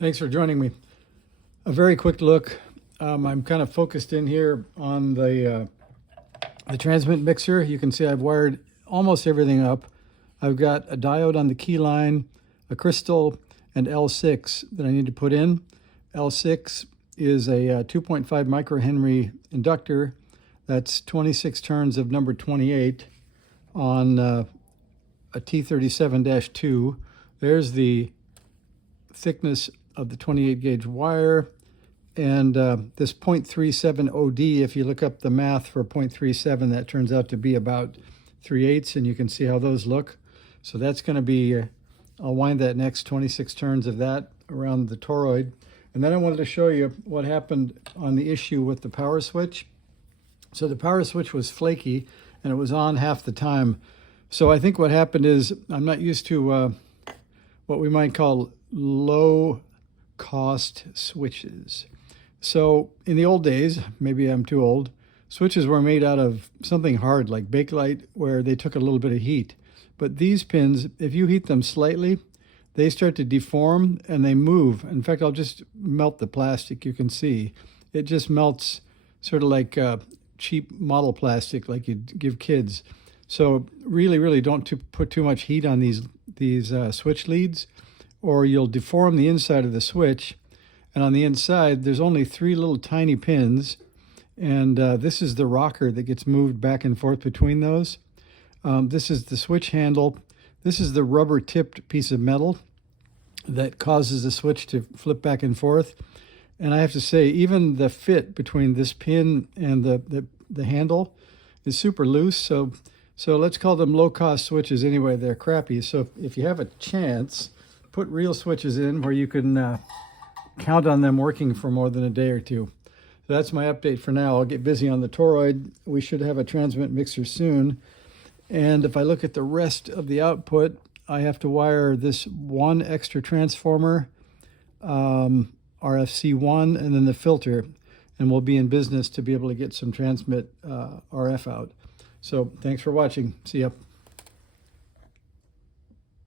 Thanks for joining me. A very quick look. I'm kind of focused in here on the transmit mixer. You can see I've wired almost everything up. I've got a diode on the key line, a crystal, and L6 that I need to put in. L6 is a 2.5 microhenry inductor. That's 26 turns of number 28 on a T37-2. There's the thickness of the 28 gauge wire, and this 0.37 OD, if you look up the math for 0.37, that turns out to be about 3/8, and you can see how those look. So that's going to be, I'll wind that next 26 turns of that around the toroid. And then I wanted to show you what happened on the issue with the power switch. So the power switch was flaky, and it was on half the time. So I think what happened is I'm not used to what we might call low cost switches. So in the old days, maybe I'm too old, switches were made out of something hard like Bakelite, where they took a little bit of heat. But these pins, if you heat them slightly, they start to deform and they move. In fact, I'll just melt the plastic. You can see it just melts, sort of like cheap model plastic like you'd give kids. So really don't put too much heat on these switch leads, or you'll deform the inside of the switch. And on the inside, there's only 3 little tiny pins, and this is the rocker that gets moved back and forth between those. This is the switch handle. This is the rubber-tipped piece of metal that causes the switch to flip back and forth. And I have to say, even the fit between this pin and the handle is super loose. So let's call them low-cost switches anyway. They're crappy. So if you have a chance, put real switches in where you can count on them working for more than a day or two. So that's my update for now. I'll get busy on the toroid. We should have a transmit mixer soon. And if I look at the rest of the output, I have to wire this one extra transformer, RFC1, and then the filter. And we'll be in business to be able to get some transmit RF out. So thanks for watching. See ya.